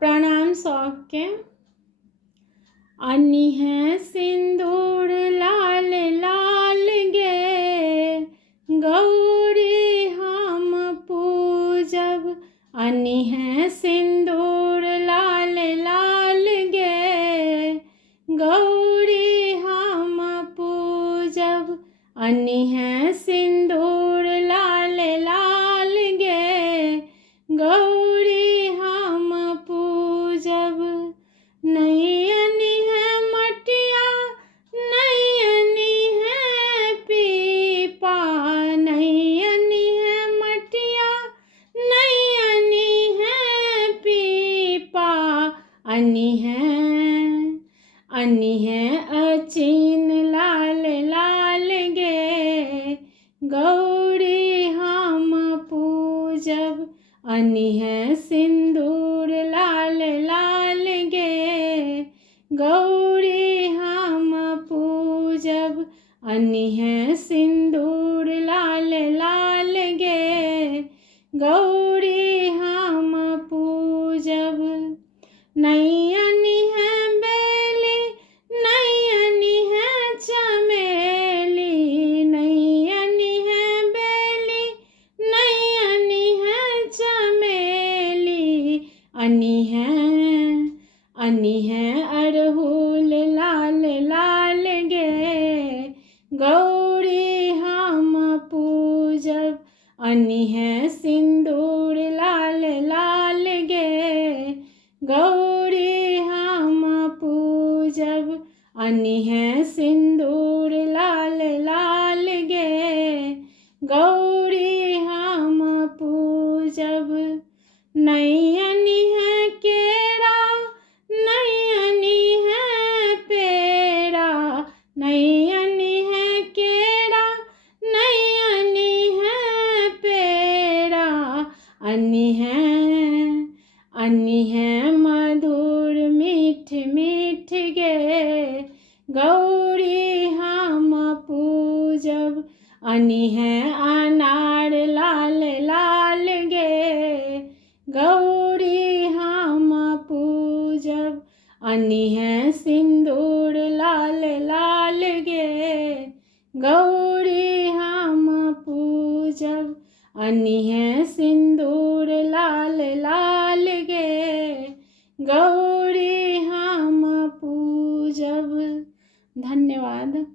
प्रणाम सबके। अन्नी है सिंदूर लाल लाल गे, गौरी हम पूजब। अन्नी है सिंदूर लाल लाल गे, गौरी हम पूजब। अन्नी है सिंदूर लाल लाल गे, गौरी हम पूजब। नहीं अन्नी है मटिया, नहीं अन्नी है पीपा। नहीं अन्नी है मटिया, नहीं अन्नी है पीपा। अन्नी है अचीन लाल लाल गे, गौरी हम पूजब। अन्नी है सिंदूर लाल लाल गे, गौरी हम पूजब। अन्नी है सिंदूर लाल लाल गे, गौरी हम पूजब। नहीं अन्नी है बेली, नहीं अन्नी है चमेली। नहीं अन्नी है बेली, नहीं अन्नी है चमेली। अन्नी है अड़हुल लाल लाल गे, गौरी हम पूजब। अन्नी है सिंदूर लाल लाल गे, गौरी हम पूजब। अन्नी है सिंदूर लाल लाल गे, गौरी हम पूजब। नहीं अन्नी है केरा, नहीं अन्नी है पेड़ा। नहीं अन्नी है केरा, नहीं अन्नी है पेड़ा। अन्नी है मधुर मीठ मीठ गे, गौरी हम पूजब। अन्नी है अनार लाल लाल गे, गौरी हम पूजब। अन्नी है सिंदूर लाल लाल गे, गौरी हम पूजब। अन्नी है सिंदूर लाल लाल गे, गौरी हम पूजब। धन्यवाद।